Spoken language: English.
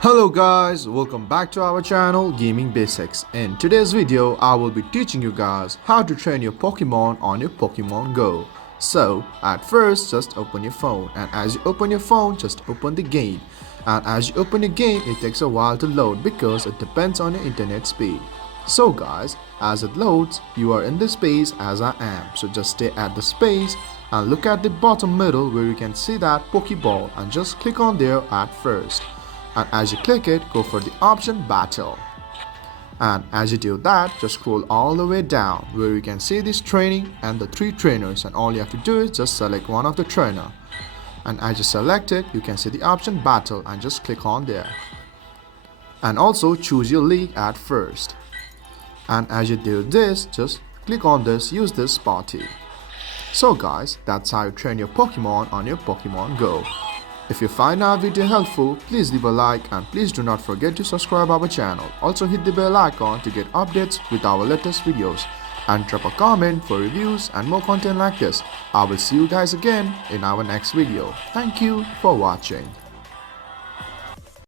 Hello guys, welcome back to our channel Gaming Basics. In today's video, I will be teaching you guys how to train your Pokemon on your Pokemon Go. So, at first, just open your phone, and as you open your phone, just open the game. And as you open the game, it takes a while to load because it depends on your internet speed. So guys, as it loads, you are in the space as I am. So just stay at the space and look at the bottom middle where you can see that Pokeball and just click on there at first. And as you click it, go for the option battle. And as you do that, just scroll all the way down where you can see this training and the 3 trainers, and all you have to do is just select one of the trainer. And as you select it, you can see the option battle and just click on there. And also choose your league at first. And as you do this, just click on this, use this party. So guys, that's how you train your Pokemon on your Pokemon Go. If you find our video helpful, please leave a like and please do not forget to subscribe our channel. Also hit the bell icon to get updates with our latest videos. And drop a comment for reviews and more content like this. I will see you guys again in our next video. Thank you for watching.